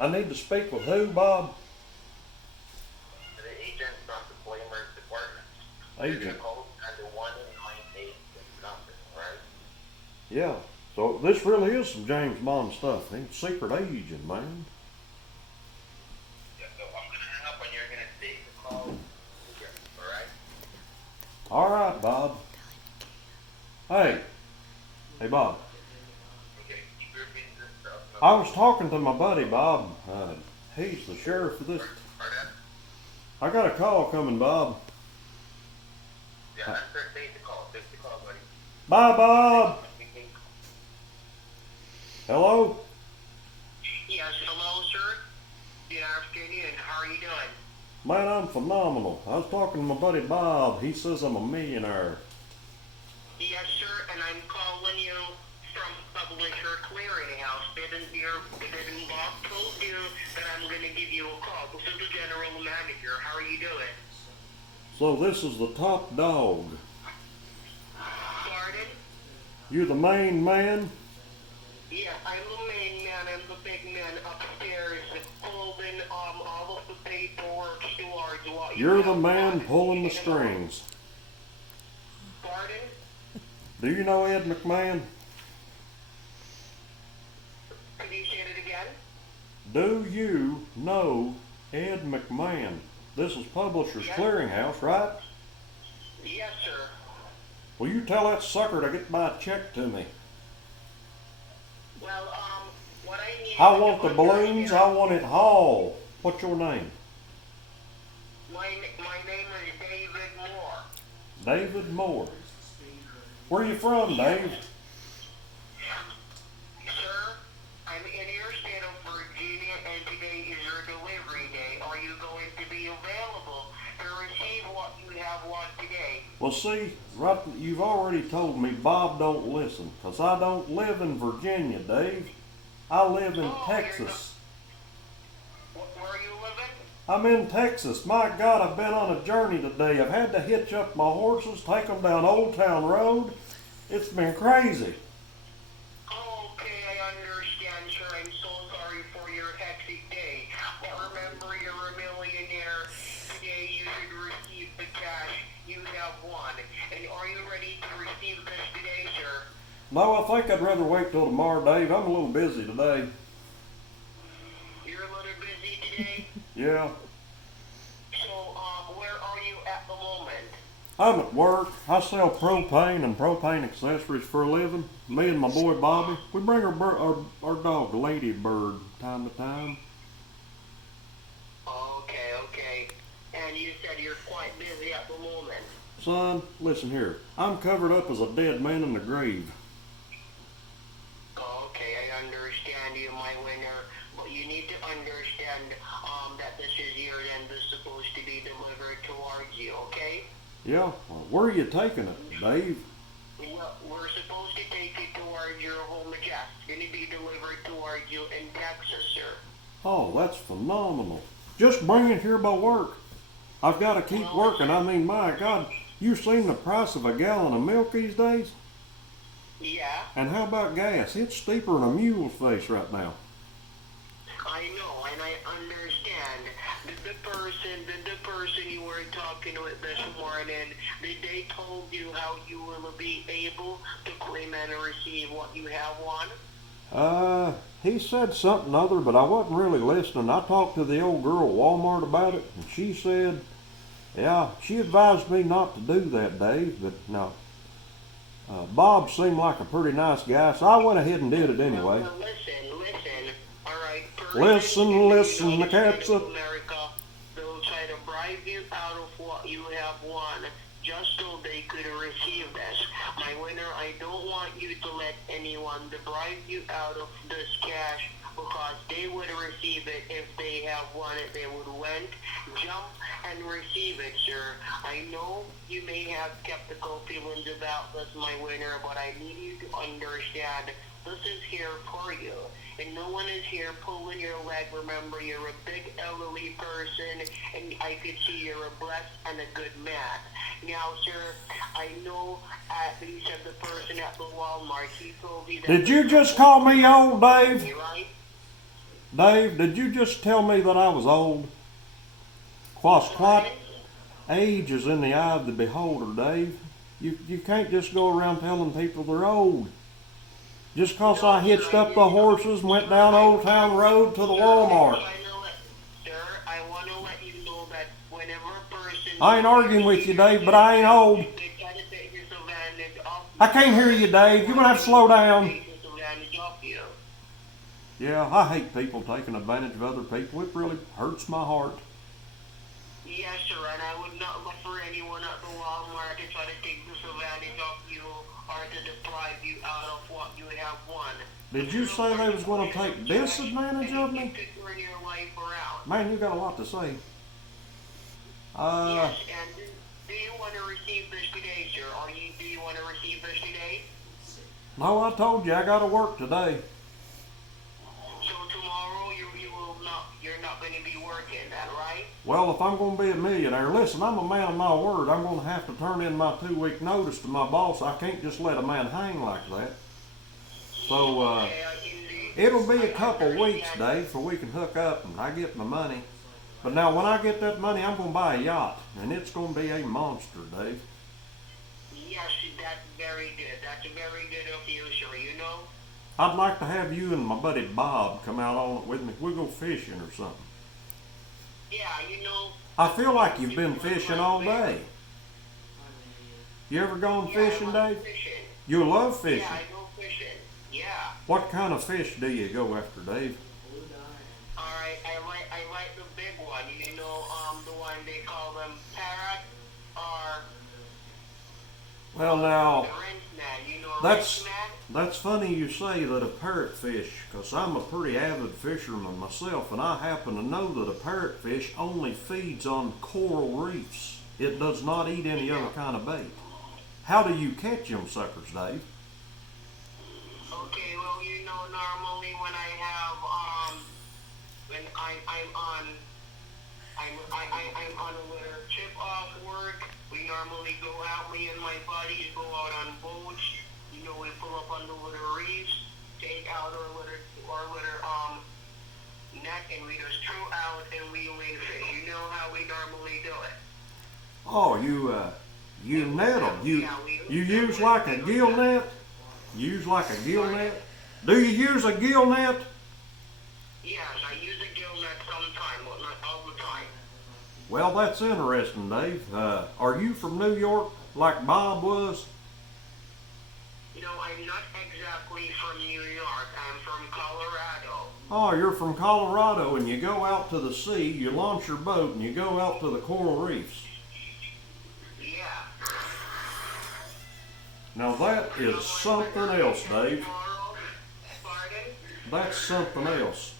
I need to speak with who, Bob? The agent from the Flamer's department. You're Agent. gonna call under 198 number, right? Yeah. So this really is some James Bond stuff. He's secret agent, man. Yeah, so I'm gonna hang up and you're gonna take the call. Okay, alright? All right, Bob. Hey. Hey, Bob. Okay, keep your business stuff. I was talking to my buddy, Bob. He's the sheriff of this. Pardon? I got a call coming, Bob. Yeah, answer, take the call. Take the call, buddy. Bye, Bob. Hello? Yes, hello, sir. Good afternoon. How are you doing? Man, I'm phenomenal. I was talking to my buddy Bob. He says I'm a millionaire. Yes, sir, and I'm calling you from Publisher Clearinghouse. Didn't Bob told you that I'm going to give you a call? This is the general manager. How are you doing? So this is the top dog. Pardon? You the main man? Yes, I'm the main man. I'm the big man upstairs holding all of the paperwork towards what you You're the have man done. pulling the strings. Pardon? Do you know Ed McMahon? Could you say it again? Do you know Ed McMahon? This is Publishers Yes. Clearinghouse, right? Yes, sir. Will you tell that sucker to get my check to me? Well, what I need... I want the balloons. I want it all. What's your name? My name is David Moore. David Moore. Where you from, Dave? Sir, I'm in your state of Virginia, and today is your delivery day. Are you going to be available to receive what you have won today? Well, see, right, you've already told me Bob don't listen, 'cause I don't live in Virginia, Dave. I live in Oh, Texas. Where are you living? I'm in Texas. My God, I've been on a journey today. I've had to hitch up my horses, take them down Old Town Road. It's been crazy. Okay, I understand, sir. I'm so sorry for your hectic day. But remember, you're a millionaire. Today you should receive the cash you have won. And are you ready to receive this today, sir? No, I think I'd rather wait till tomorrow, Dave. I'm a little busy today. You're a little busy today? Yeah. So, where are you at the moment? I'm at work. I sell propane and propane accessories for a living. Me and my boy Bobby, we bring our dog Ladybird time to time. Okay. And you said you're quite busy at the moment. Son, listen here. I'm covered up as a dead man in the grave. Okay, I understand you, my winner. But you need to understand that this is yours and this is supposed to be delivered towards you, okay? Yeah. Well, where are you taking it, Dave? Well, we're supposed to take it towards your home address. It's going to be delivered towards you in Texas, sir. Oh, that's phenomenal. Just bring it here by work. I've got to keep working. I mean, my God, you seen the price of a gallon of milk these days? Yeah, And how about gas? It's steeper than a mule's face right now. I know, and I understand. The person you were talking with this morning, they told you how you will be able to claim and receive what you have won? He said something other, but I wasn't really listening. I talked to the old girl at Walmart about it, and she said, yeah, she advised me not to do that, Dave, but no. Bob seemed like a pretty nice guy, so I went ahead and did it anyway. Well, listen, all right. Listen, the cat's up. America, they'll try to bribe you out of what you have won just so they could receive this. My winner, I don't want you to let anyone bribe you out of this cash because they would receive it if they have won it. They would went, jump, and receive it, sir. I know you may have skeptical feelings about this, my winner, but I need you to understand this is here for you. And no one is here pulling your leg. Remember, you're a big elderly person, and I could see you're a blessed and a good man. Now, sir, I know you said the person at the Walmart, he told me that... Did you just call me old, Dave? Right? Dave, did you just tell me that I was old? Quite age is in the eye of the beholder, Dave. You can't just go around telling people they're old. Just 'cause I hitched up the horses and went down Old Town Road to the Walmart. Sir, I want to let you know that whenever a person... I ain't arguing with you, Dave, but I ain't old. They try to take disadvantage of you. I can't hear you, Dave. You're gonna have to slow down. Take disadvantage of you. Yeah, I hate people taking advantage of other people. It really hurts my heart. Yes, sir, and I would not look for anyone at the Walmart to try to take disadvantage of you or to deprive you out of what you have won. Did you say they was gonna take disadvantage of me? You could turn your life around. Man, you got a lot to say. Yes, and do you want to receive this today, sir? Do you want to receive this today? No, I told you I gotta work today. So tomorrow you're not going to be working, that right? Well, if I'm gonna be a millionaire, listen, I'm a man of my word. I'm gonna have to turn in my 2-week notice to my boss. I can't just let a man hang like that. So, Okay, I can do. it'll be a couple weeks, Dave, before we can hook up and I get my money. But now, when I get that money, I'm gonna buy a yacht, and it's gonna be a monster, Dave. Yes, that's very good. That's very good of you, sir. You know. I'd like to have you and my buddy Bob come out on it with me. We'll go fishing or something. Yeah, you know. I feel like you've been fishing all day. You ever gone fishing, I love Dave? fishing. You love fishing. Yeah, I go fishing. Yeah. What kind of fish do you go after, Dave? All right, I like the big one. You know, the one they call them parrot or Well, the now, rinceman. You know, that's rinceman? that's funny you say that a parrotfish, 'cause I'm a pretty avid fisherman myself, and I happen to know that a parrotfish only feeds on coral reefs. It does not eat any other kind of bait. How do you catch them suckers, Dave? Okay, well, you know, normally when I have when I'm on a little trip off work, we normally go out. Me and my buddies go out on boats. You know, we pull up on the little reefs, take out our little net, and we just throw out and we win fish. You know how we normally do it. Oh, you net them. You use like a gill net? Use like a gill net? Do you use a gill net? Yes, I use a gill net sometime, but not all the time. Well, that's interesting, Dave. Are you from New York like Bob was? You know, I'm not exactly from New York. I'm from Colorado. Oh, you're from Colorado and you go out to the sea, you launch your boat and you go out to the coral reefs. Yeah. Now that is something else, Dave. Pardon? That's something else.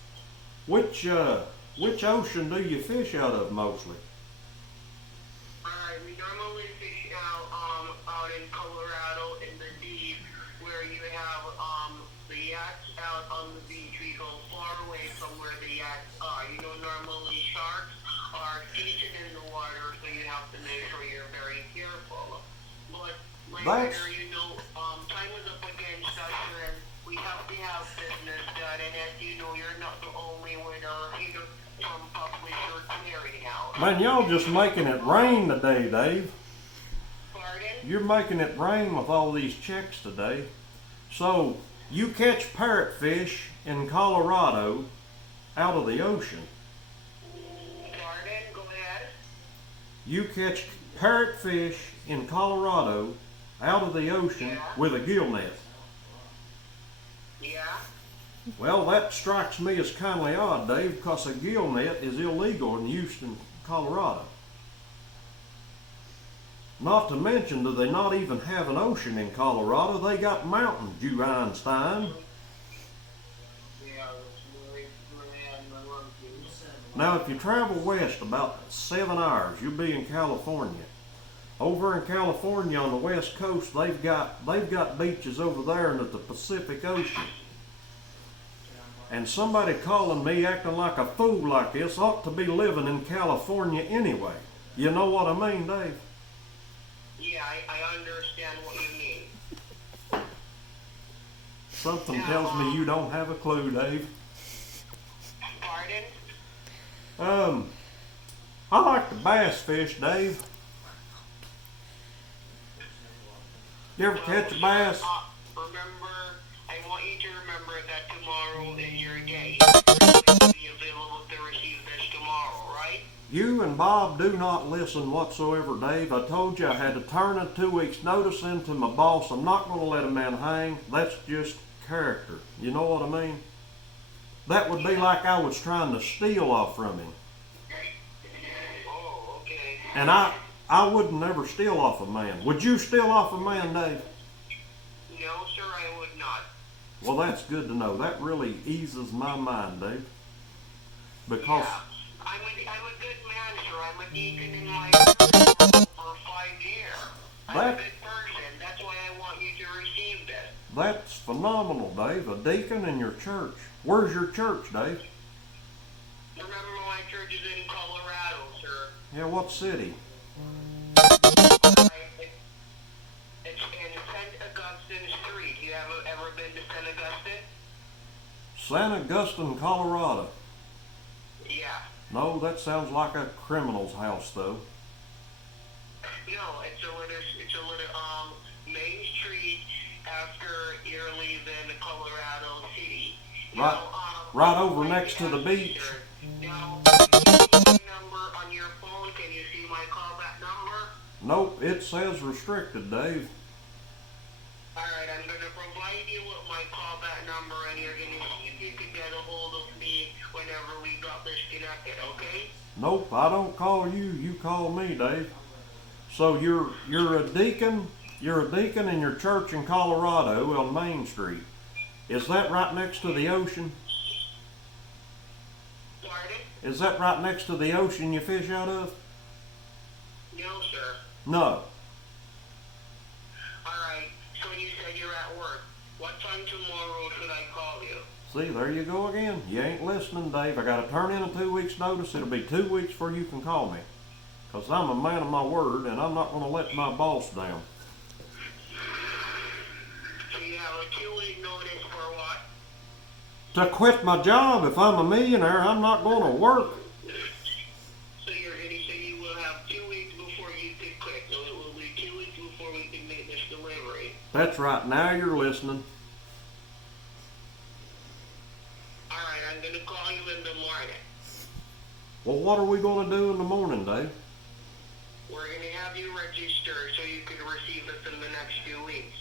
Which ocean do you fish out of mostly? Alright, we normally fish out in Colorado in the deep where you have the yachts out on the beach. We go far away from where the yachts are. You know, normally sharks are featured in the water, so you have to make sure you're very careful. But later, you know, time is up against us, and we have to have business done. And as you know, you're not the only winner here from Publisher Clearinghouse. Man, y'all just making it rain today, Dave. Pardon? You're making it rain with all these checks today. So, you catch parrotfish in Colorado out of the ocean. Pardon? Go ahead. You catch parrotfish in Colorado out of the ocean with a gill net. Yeah? Well, that strikes me as kindly odd, Dave, because a gill net is illegal in Houston, Colorado. Not to mention, do they not even have an ocean in Colorado? They got mountains, you Einstein. Now, if you travel west about 7 hours, you'll be in California. Over in California on the west coast, they've got beaches over there in the Pacific Ocean. And somebody calling me acting like a fool like this ought to be living in California anyway. You know what I mean, Dave? Yeah, I understand what you mean. Something tells me you don't have a clue, Dave. I like to bass fish, Dave. You ever catch a bass? Remember, I want you to remember that tomorrow is your day. You'll be available to receive this tomorrow, right? You and Bob do not listen whatsoever, Dave. I told you I had to turn a 2 weeks notice into my boss. I'm not going to let a man hang. That's just character. You know what I mean? That would be like I was trying to steal off from him. Oh, okay. And I wouldn't never steal off a man. Would you steal off a man, Dave? No, sir, I would not. Well, that's good to know. That really eases my mind, Dave. Because Yeah. I'm a good man, sir. I'm a deacon in my church for 5 years. I'm a That- good person. That's why I want you to receive this. that's phenomenal, Dave. A deacon in your church. Where's your church, Dave? Remember, my church is in Colorado, sir. Yeah, what city? It's in St. Augustine Street. You ever been to St. Augustine? San Augustine, Colorado. Yeah. No, that sounds like a criminal's house, though. No, it's a little Main Street after you're leaving Colorado City. Right- right over next to the beach. Now, number on your phone. Can you see my callback number? Nope, it says restricted, Dave. Alright, I'm gonna provide you with my callback number and you're gonna see if you can get a hold of me whenever we got disconnected, okay? Nope, I don't call you. You call me, Dave. So you're a deacon. You're a deacon in your church in Colorado on Main Street. Is that right next to the ocean? Pardon? Is that right next to the ocean you fish out of? No, sir. No. Alright, so you said you're at work. What time tomorrow should I call you? See, there you go again. You ain't listening, Dave. I gotta turn in a 2 weeks notice. It'll be 2 weeks before you can call me. 'Cause I'm a man of my word and I'm not gonna let my boss down. So you have a 2-week notice for what? To quit my job. If I'm a millionaire, I'm not gonna work. So you're gonna say you will have 2 weeks before you can quit. So it will be 2 weeks before we can make this delivery. That's right. Now you're listening. Alright, I'm gonna call you in the morning. Well, what are we gonna do in the morning, Dave? We're gonna have you registered so you can receive this in the next few weeks.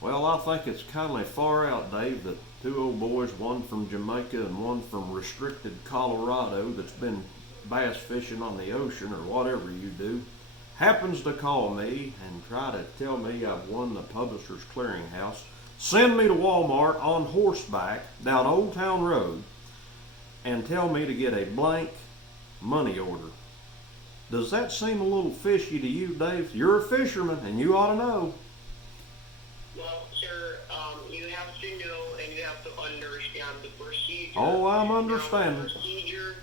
Well, I think it's kind of far out, Dave, that 2 old boys, one from Jamaica and one from restricted Colorado that's been bass fishing on the ocean or whatever you do, happens to call me and try to tell me I've won the Publishers Clearinghouse, send me to Walmart on horseback down Old Town Road, and tell me to get a blank money order. Does that seem a little fishy to you, Dave? You're a fisherman and you ought to know. Well, sir, you have to know and you have to understand the procedure. Oh, I'm Now, understanding. the procedure,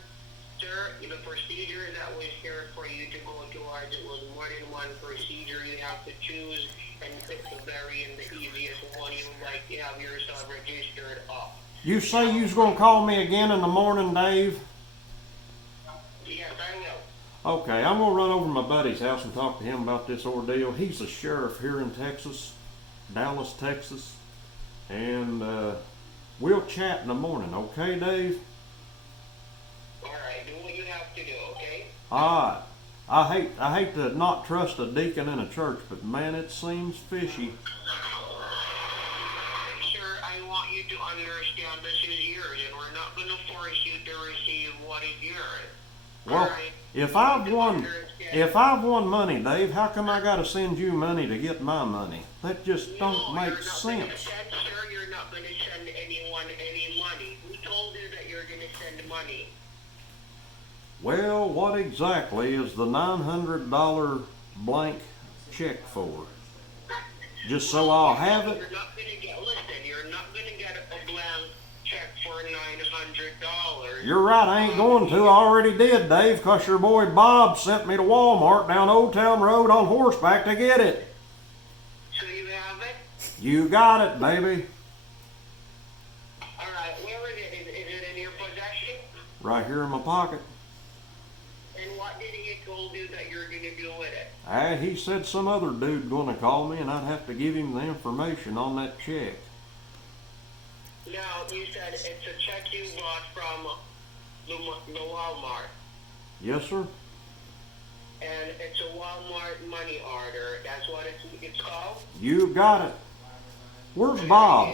sir, the procedure that was here for you to go towards it was more than one procedure. You have to choose and pick the very and the easiest one you would like to have yourself registered up. You say you's gonna call me again in the morning, Dave? Yes, I will. Okay, I'm gonna run over to my buddy's house and talk to him about this ordeal. He's a sheriff here in Texas, Dallas, Texas, and we'll chat in the morning, okay, Dave? Alright, do what you have to do, okay? Alright. I hate to not trust a deacon in a church, but man, it seems fishy. Sir, I want you to understand this is yours, and we're not going to force you to receive what is yours. Well, Alright? if I've won money, Dave, how come I gotta send you money to get my money? That just don't make sense. Sir, you're not going to send anyone any money. Who told you that you're going to send money? Well, what exactly is the $900 blank check for? Just so I'll have it? You're not going to get, listen, you're not going to get a blank check for $900. You're right, I ain't going to. I already did, Dave, 'cause your boy Bob sent me to Walmart down Old Town Road on horseback to get it. So you have it? You got it, baby. Alright, where is it? Is it in your possession? Right here in my pocket. And what did he told you that you're gonna do with it? He said some other dude gonna call me and I'd have to give him the information on that check. Now, you said it's a check you bought from the Walmart. Yes, sir. And it's a Walmart money order. That's what it's called? You got it. Where's Bob?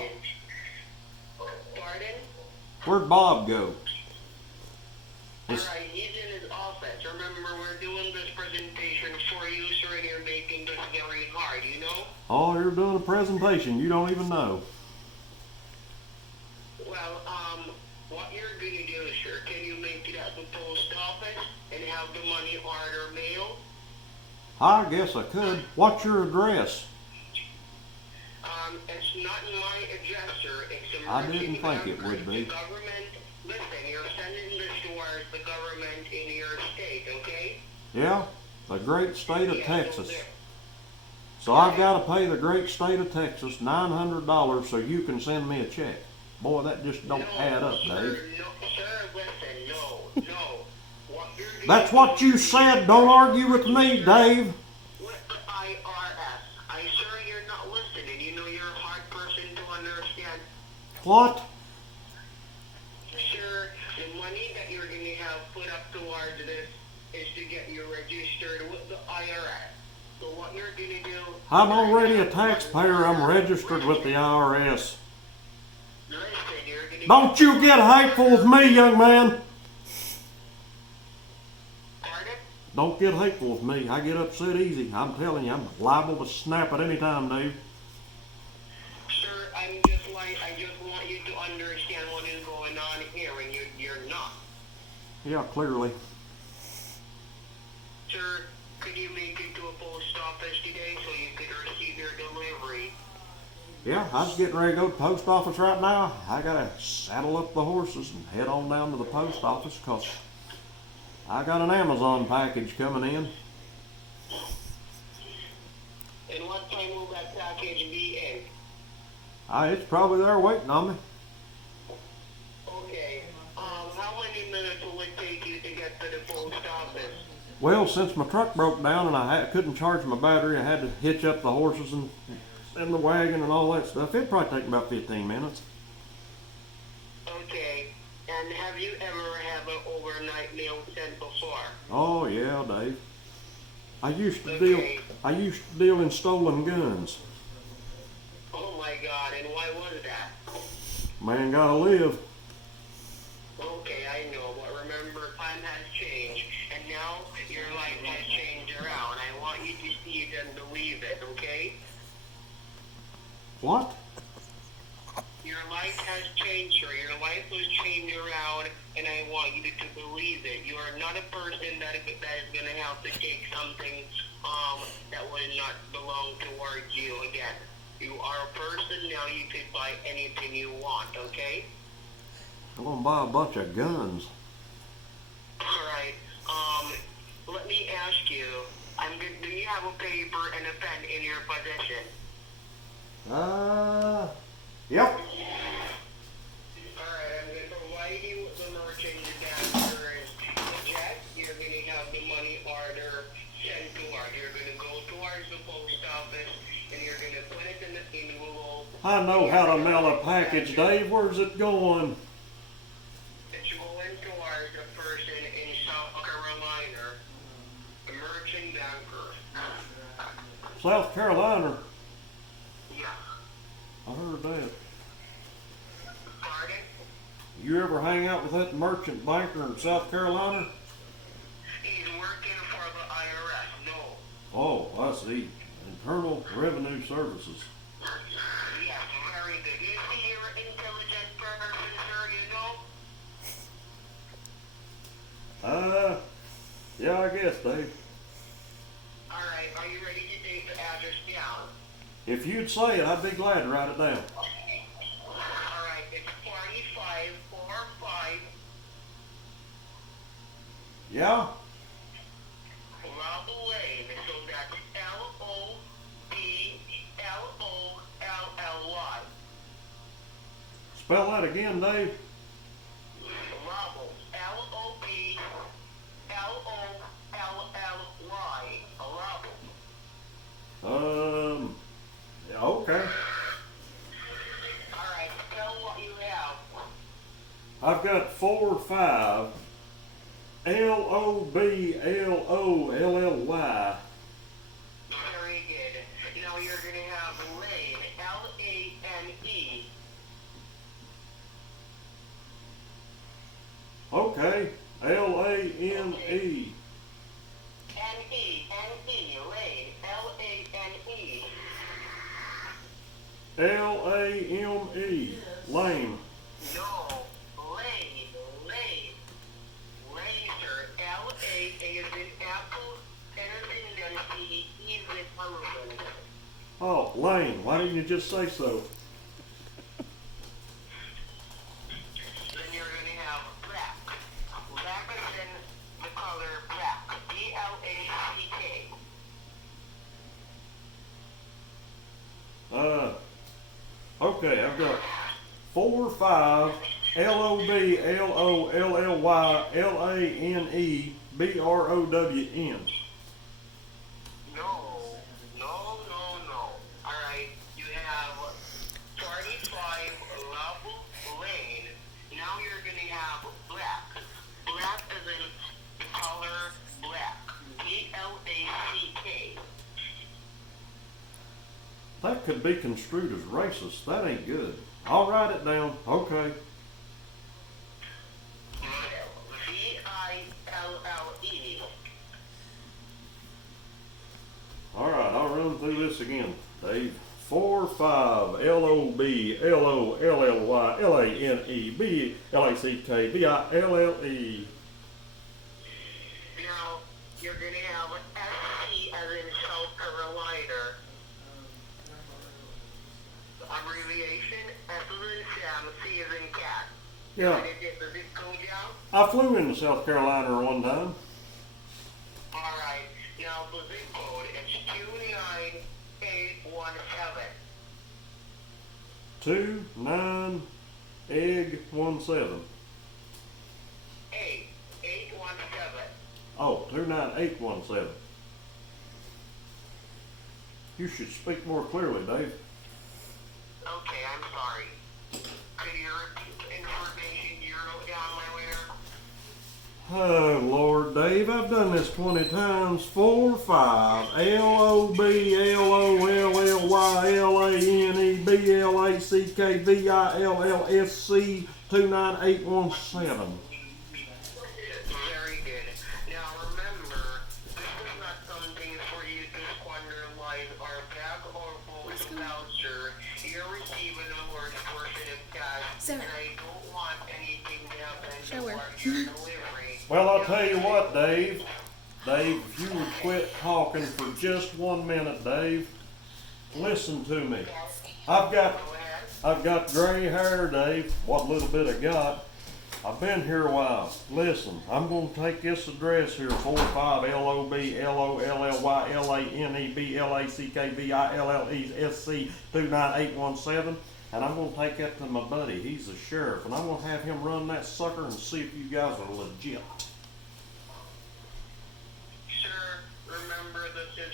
Pardon? Where'd Bob go? Alright, he's in his office. Remember, we're doing this presentation for you, sir, and you're making this very hard, you know? Oh, you're doing a presentation. You don't even know. Well, what you're gonna do, sir, can you make it at the post office and have the money order mailed? I guess I could. What's your address? It's not my address, sir. It's a I didn't merchant think it banker. would be. The government, listen, you're sending this towards the government in your state, okay? Yeah, the great state of Yeah, Texas. so So I've got to pay the great state of Texas $900 so you can send me a check. Boy, that just don't add up, sir, Dave. no, sir, listen, no. What you're doing, That's what you said. Don't argue with me, Dave. What the IRS? I sure you're not listening. You know you're a hard person to understand. What? Sir, the money that you're going to have put up towards this is to get you registered with the IRS. So what you're going to do... I'm already a taxpayer. I'm registered with the IRS. Listen, you're going to... Don't you get hateful with me, young man. Pardon? Don't get hateful with me. I get upset easy. I'm telling you, I'm liable to snap at any time, Dave. Sir, I just want you to understand what is going on here, and you're not. Yeah, clearly. Sir, could you make it to a post office today so you could receive your delivery? Yeah, I was getting ready to go to the post office right now. I gotta saddle up the horses and head on down to the post office because I got an Amazon package coming in. And what time will that package be in? It's probably there waiting on me. Okay. How many minutes will it take you to get to the post office? Well, since my truck broke down and I couldn't charge my battery, I had to hitch up the horses and the wagon and all that stuff. It'd probably take about 15 minutes. Okay. And have you ever had an overnight mail sent before? Oh yeah, Dave. I used to Okay. deal in stolen guns. Oh my God, and why was that? Man gotta live. Okay, I know, but remember, time has changed, and now your life has changed around. I want you to see it and believe it, okay? What? Your life has changed, sir. Your life was changed around, and I want you to believe it. You are not a person that is going to have to take something that would not belong towards you again. You are a person now. You could buy anything you want, okay? I'm gonna buy a bunch of guns. All right. Let me ask you. Do you have a paper and a pen in your possession? Yep. All right. I'm going to provide you with the merchant transfers. Yes, you're going to have the money order sent towards. You're going to go towards the post office, and you're going to put it in the envelope. I know how to mail a package, Dave. Where's it going? It's going towards a person in South Carolina, a merchant banker. South Carolina. Yeah. I heard that. Pardon? You ever hang out with that merchant banker in South Carolina? He's working for the IRS. No. Oh, I see. Internal Revenue Services. Yes, very good. You see, you're an intelligent person, sir, you know? Yeah, I guess, Dave. All right, are you ready to take the address down? If you'd say it, I'd be glad to write it down. All right, it's 4545 Yeah? Lobble Lane. So that's Loblollly. Spell that again, Dave. Lobble. L-O-L-L-Y. Lobble. Yeah, okay. Alright, tell what you have. I've got 4-5 Loblly. Very good. Now you're gonna have Lane. L-A-N-E. Okay, Lane. N-E. N-E. Lane. L-A-N-E. Lame, lame. No. Lane. Laser. L-A is in apple. N is in Nancy. E is in elephant. Oh, lame. Why didn't you just say so? Then you're gonna have black. Black is in the color black. B-L-A-C-K. Okay, I've got 4-5 Loblly LANE No. Alright, you have 45 Love Lane. Now you're gonna have black. Black is in the color black. B-L-A-C-K. That could be construed as racist. That ain't good. I'll write it down. Okay. V-I-L-L-E. All right, I'll run through this again, Dave. 4-5 LOBLOLLANEBLACK Now, you're gonna have S-C as in South Carolina. Abbreviation, S as in Sam, C as in cat. Yeah, Did you get the zip code down? I flew into South Carolina one time. Alright, now the zip code is 29817. 29-egg-17. 817. Oh, 29817. You should speak more clearly, Dave. Okay, I'm sorry. Could you repeat the information you wrote down, my winner? Oh, Lord, Dave, I've done this 20 times. 4-5 LOBLOLLANEBLACKVILLSC 29817. Very good. Now remember, this is not something for you to squander life or bag or false voucher. You're receiving a large portion of cash, and I don't want anything to happen to your delivery. Well, I'll tell you what, Dave. Dave, if you would quit talking for just 1 minute, Dave. Listen to me. I've got gray hair, Dave. What little bit I got. I've been here a while. Listen, I'm going to take this address here, 4-5 LOBLOLLYNEBLACKVILLSC 29817, and I'm going to take that to my buddy. He's the sheriff, and I'm going to have him run that sucker and see if you guys are legit. Sir, remember this is